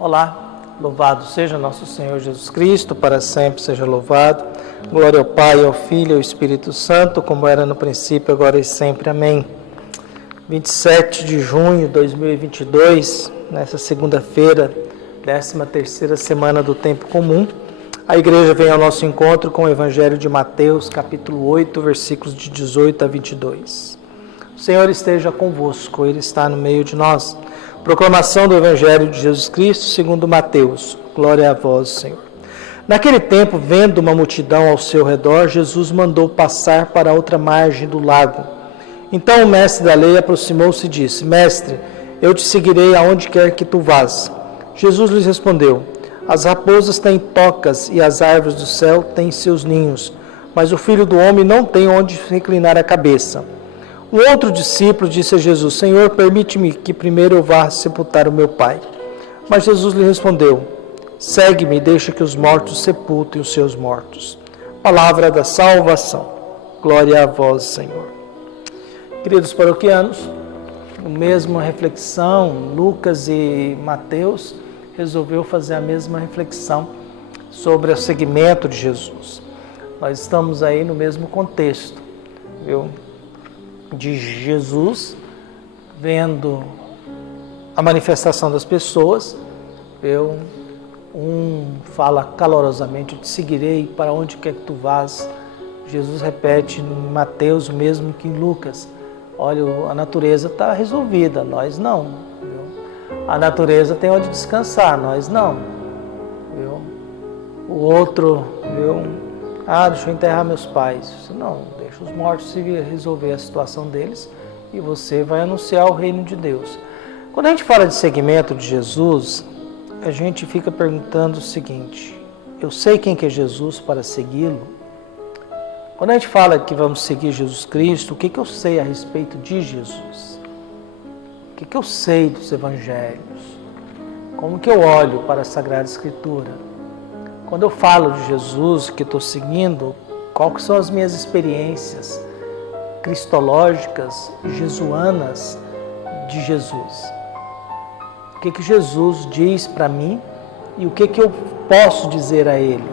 Olá, louvado seja nosso Senhor Jesus Cristo, para sempre seja louvado. Glória ao Pai, ao Filho e ao Espírito Santo, como era no princípio, agora e sempre. Amém. 27 de junho de 2022, nessa segunda-feira, 13ª semana do Tempo Comum, a Igreja vem ao nosso encontro com o Evangelho de Mateus, capítulo 8, versículos de 18 a 22. O Senhor esteja convosco, Ele está no meio de nós. Proclamação do Evangelho de Jesus Cristo segundo Mateus. Glória a vós, Senhor. Naquele tempo, vendo uma multidão ao seu redor, Jesus mandou passar para outra margem do lago. Então o mestre da lei aproximou-se e disse: Mestre, eu te seguirei aonde quer que tu vás. Jesus lhes respondeu: As raposas têm tocas e as árvores do céu têm seus ninhos, mas o Filho do Homem não tem onde reclinar a cabeça. Um outro discípulo disse a Jesus: Senhor, permite-me que primeiro eu vá sepultar o meu pai. Mas Jesus lhe respondeu: Segue-me e deixa que os mortos sepultem os seus mortos. Palavra da salvação. Glória a vós, Senhor. Queridos paroquianos, a mesma reflexão, Lucas e Mateus resolveu fazer a mesma reflexão sobre o seguimento de Jesus. Nós estamos aí no mesmo contexto, viu? De Jesus vendo a manifestação das pessoas, um fala calorosamente: eu te seguirei para onde quer que tu vás. Jesus repete em Mateus o mesmo que em Lucas: olha, a natureza está resolvida, nós não. Viu? A natureza tem onde descansar, nós não. Viu? O outro, deixa eu enterrar meus pais. Não, deixa os mortos se resolver a situação deles e você vai anunciar o reino de Deus. Quando a gente fala de seguimento de Jesus, a gente fica perguntando o seguinte: eu sei quem que é Jesus para segui-lo? Quando a gente fala que vamos seguir Jesus Cristo, o que eu sei a respeito de Jesus? O que eu sei dos Evangelhos? Como que eu olho para a Sagrada Escritura? Quando eu falo de Jesus, que estou seguindo, quais são as minhas experiências cristológicas, jesuanas de Jesus? O que Jesus diz para mim e o que eu posso dizer a Ele?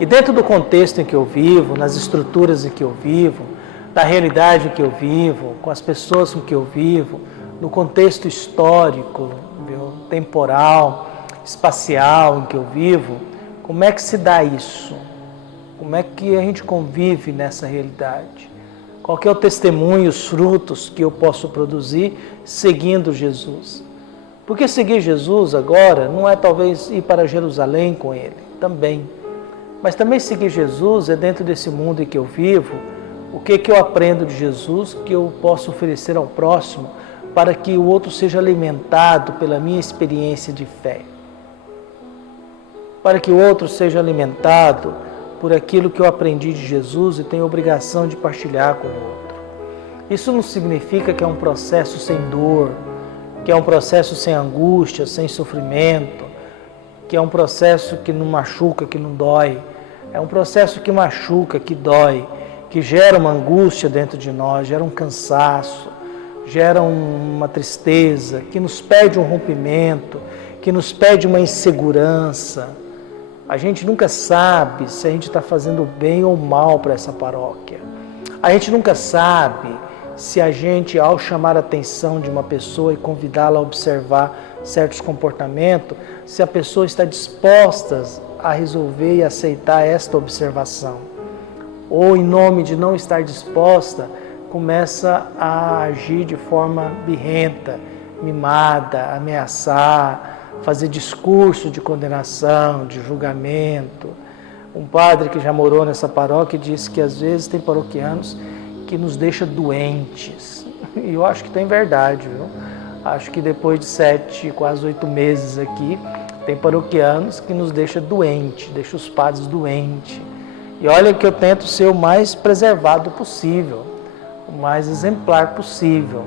E dentro do contexto em que eu vivo, nas estruturas em que eu vivo, da realidade em que eu vivo, com as pessoas com que eu vivo, no contexto histórico, temporal, espacial em que eu vivo, como é que se dá isso? Como é que a gente convive nessa realidade? Qual que é o testemunho, os frutos que eu posso produzir seguindo Jesus? Porque seguir Jesus agora não é talvez ir para Jerusalém com Ele, também. Mas também seguir Jesus é dentro desse mundo em que eu vivo, o que eu aprendo de Jesus, que eu posso oferecer ao próximo, para que o outro seja alimentado pela minha experiência de fé. Para que o outro seja alimentado por aquilo que eu aprendi de Jesus e tenho obrigação de partilhar com o outro. Isso não significa que é um processo sem dor, que é um processo sem angústia, sem sofrimento, que é um processo que não machuca, que não dói. É um processo que machuca, que dói, que gera uma angústia dentro de nós, gera um cansaço, gera uma tristeza, que nos pede um rompimento, que nos pede uma insegurança. A gente nunca sabe se a gente está fazendo bem ou mal para essa paróquia. A gente nunca sabe se a gente, ao chamar a atenção de uma pessoa e convidá-la a observar certos comportamentos, se a pessoa está disposta a resolver e aceitar esta observação. Ou, em nome de não estar disposta, começa a agir de forma birrenta, mimada, ameaçar, fazer discurso de condenação, de julgamento. Um padre que já morou nessa paróquia disse que às vezes tem paroquianos que nos deixa doentes. E eu acho que tem verdade, viu? Acho que depois de 7, quase 8 meses aqui, tem paroquianos que nos deixa doentes, deixa os padres doentes. E olha que eu tento ser o mais preservado possível, o mais exemplar possível,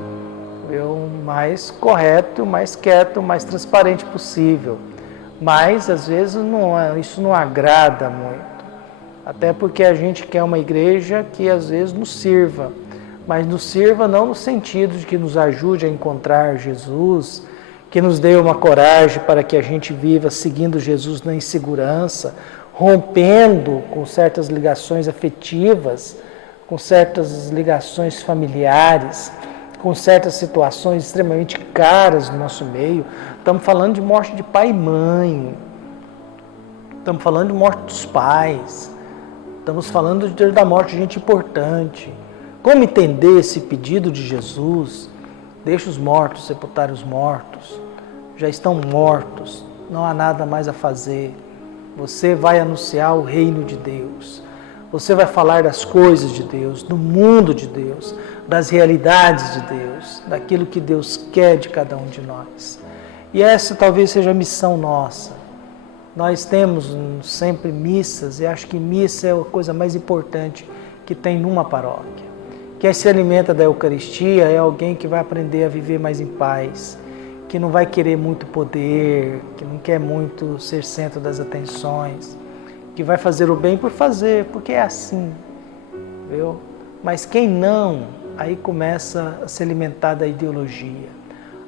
o mais correto, o mais quieto, o mais transparente possível. Mas, às vezes, isso não agrada muito. Até porque a gente quer uma igreja que, às vezes, nos sirva. Mas nos sirva não no sentido de que nos ajude a encontrar Jesus, que nos dê uma coragem para que a gente viva seguindo Jesus na insegurança, rompendo com certas ligações afetivas, com certas ligações familiares, com certas situações extremamente caras no nosso meio. Estamos falando de morte de pai e mãe, estamos falando de morte dos pais, estamos falando da morte de gente importante. Como entender esse pedido de Jesus? Deixa os mortos sepultar os mortos, já estão mortos, não há nada mais a fazer. Você vai anunciar o reino de Deus. Você vai falar das coisas de Deus, do mundo de Deus, das realidades de Deus, daquilo que Deus quer de cada um de nós. E essa talvez seja a missão nossa. Nós temos sempre missas, e acho que missa é a coisa mais importante que tem numa paróquia. Quem se alimenta da Eucaristia é alguém que vai aprender a viver mais em paz, que não vai querer muito poder, que não quer muito ser centro das atenções, que vai fazer o bem por fazer, porque é assim, viu? Mas quem não, aí começa a se alimentar da ideologia,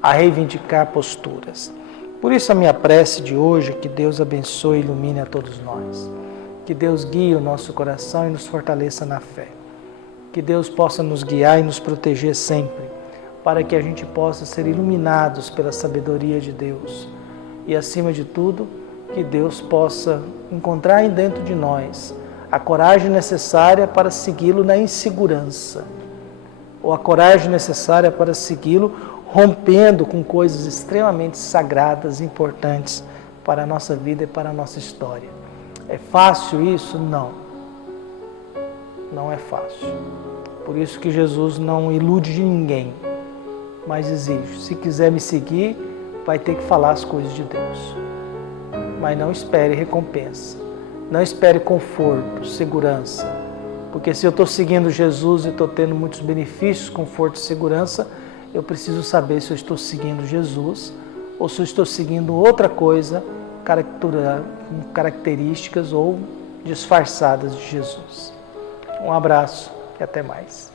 a reivindicar posturas. Por isso a minha prece de hoje é que Deus abençoe e ilumine a todos nós, que Deus guie o nosso coração e nos fortaleça na fé, que Deus possa nos guiar e nos proteger sempre, para que a gente possa ser iluminados pela sabedoria de Deus e, acima de tudo, que Deus possa encontrar dentro de nós a coragem necessária para segui-lo na insegurança, ou a coragem necessária para segui-lo rompendo com coisas extremamente sagradas, importantes para a nossa vida e para a nossa história. É fácil isso? Não. Não é fácil. Por isso que Jesus não ilude de ninguém, mas exige. Se quiser me seguir, vai ter que falar as coisas de Deus. Mas não espere recompensa, não espere conforto, segurança, porque se eu estou seguindo Jesus e estou tendo muitos benefícios, conforto e segurança, eu preciso saber se eu estou seguindo Jesus ou se eu estou seguindo outra coisa, características ou disfarçadas de Jesus. Um abraço e até mais.